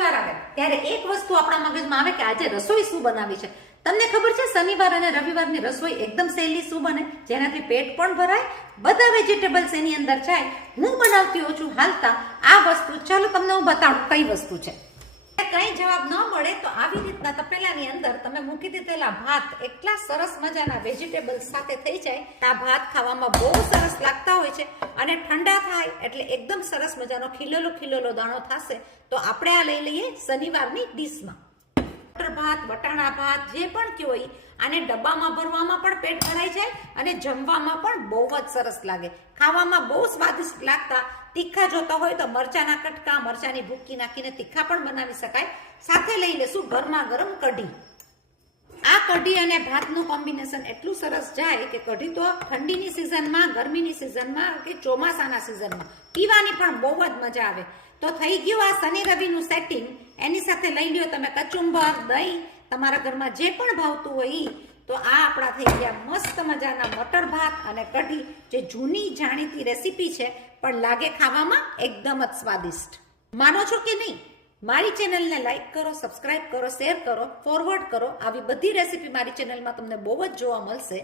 રવિવાર આવે. ત્યારે એક વસ્તુ આપણા મગજમાં આવે કે આજે રસોઈ શું બનાવી છે? તમને ખબર છે, શનિવાર અને રવિવારની રસોઈ એકદમ સહેલી શું બને? જેનાથી પેટ પણ ભરાય, બધા વેજીટેબલ્સ એની અંદર જાય. હું બનાવતી હોઉં છું, હાલતા આ વસ્તુ. ચાલો તમને હું બતાવું કઈ વસ્તુ છે. કઈ જવાબ ન મળે તો આવી રીતના તપેલાની અંદર તમે મૂકી દીધેલા ભાત એટલા સરસ મજાના વેજીટેબલ્સ સાથે થઈ જાય. આ ભાત ખાવામાં બહુ સરસ લાગતા હોય છે અને ઠંડા થાય એટલે એકદમ સરસ મજાનો ખીલેલો ખીલેલો દાણો થશે. તો આપણે આ લઈ લઈએ શનિવારની ડીશમાં મટર ભાત વટાણા ભાત જે પણ કયો આને ડબ્બામાં ભરવામાં પણ પેટ ભરાઈ જાય અને જમવામાં પણ બહુ જ સરસ લાગે. ખાવામાં બહુ સ્વાદિષ્ટ લાગતા. તીખા જોતા હોય તો મરચાના કટકા, મરચાની ભૂકી નાખીને તીખા પણ બનાવી શકાય. સાથે લઈ લેશું ગરમા ગરમ કઢી. કઢી અને ભાતનું કોમ્બિનેશન એટલું સરસ જાય કે કઢી તો ઠંડીની સિઝનમાં, ગરમીની સિઝનમાં કે ચોમાસાના સિઝનમાં. પીવાની પણ બહુ જ મજા આવે. તો થઈ ગયું આ શનિ રવિનું સેટિંગ એની સાથે લઈ લ્યો તમે કચુંબર, દહીં. તમારા ઘરમાં જે પણ ભાવતું હોય એ તો આ આપણા થઈ ગયા મસ્ત મજાના મટર ભાત અને કઢી, જે જૂની જાણીતી રેસીપી છે, પણ લાગે ખાવામાં એકદમ જ સ્વાદિષ્ટ. માનો છો કે નહીં? મારી ચેનલને લાઇક કરો સબસ્ક્રાઇબ કરો શેર કરો ફોરવર્ડ કરો. આવી બધી રેસીપી મારી ચેનલમાં તમને બહુ જ જોવા મળશે.